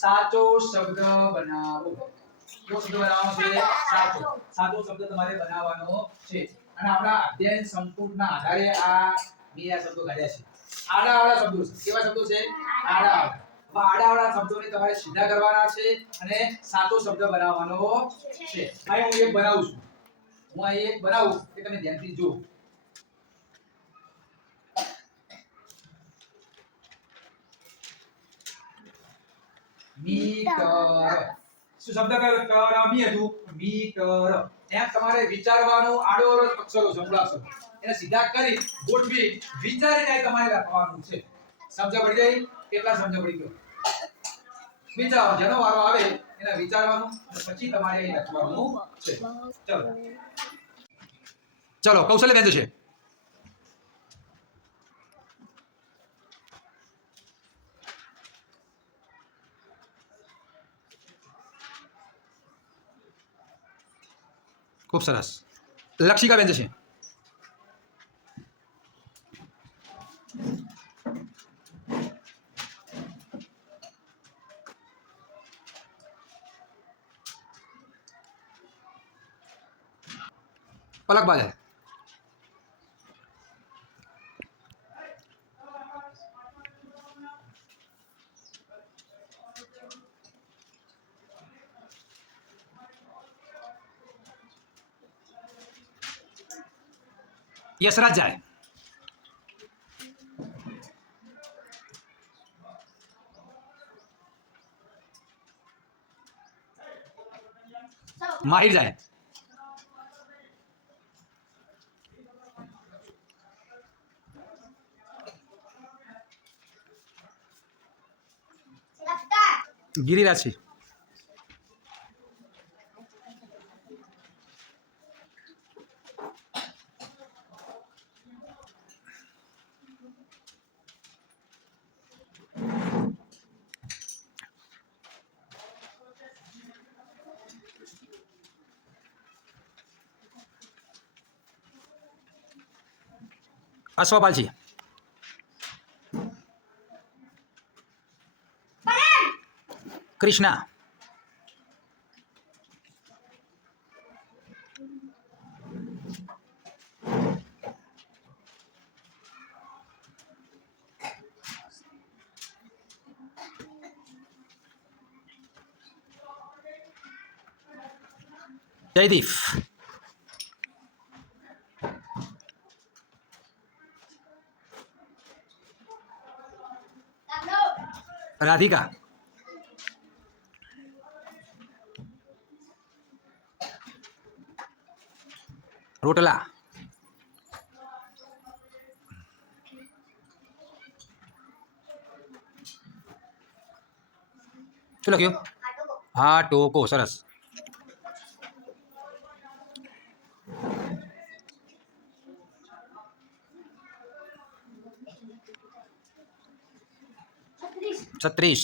સાચો શબ્દ બનાવો. કયો શબ્દ બનાવવાનો છે? સાચો. સાચો શબ્દ તમારે બનાવવાનો છે. અને આપણા અધ્યયન સંપૂર્ણના આધારે આ મેં આ શબ્દો કાઢ્યા છે. આડાવાળા શબ્દો છે. કેવા શબ્દો છે? આડાવાળા. આડાવાળા શબ્દોને તમારે સીધા કરવાના છે અને સાચો શબ્દ બનાવવાનો છે. અહીં હું એક બનાવું છું. હું અહીં એક બનાવું કે તમે ધ્યાનથી જુઓ. મીટર. શું શબ્દ કયો? કરમી હતું. મીટર. એમ તમારે વિચારવાનું આડો-અવળો અક્ષરો સંભળાશો. એને સીધા કરી ગોઠવી વિચારીને તમારે લખવાનું છે. સમજ પડી ગઈ? કેટલા સમજ પડી ગયો? વિચારો. જેનો વારો આવે એને વિચારવાનું પછી તમારે અહીં લખવાનું છે. ચલો કૌશલ્ય બેન છે. ખૂબ સરસ. લક્ષિકા બેન છે. પલક બાજે. યશરાજ જાય. માહિર જાય. ગિરિરાજ છે. અશ્વપાલજી. કૃષ્ણા. જયદીપ. રાધિકા. રોટલા. શું લખ્યું? હા ટોકો. સરસ. છત્રીસ.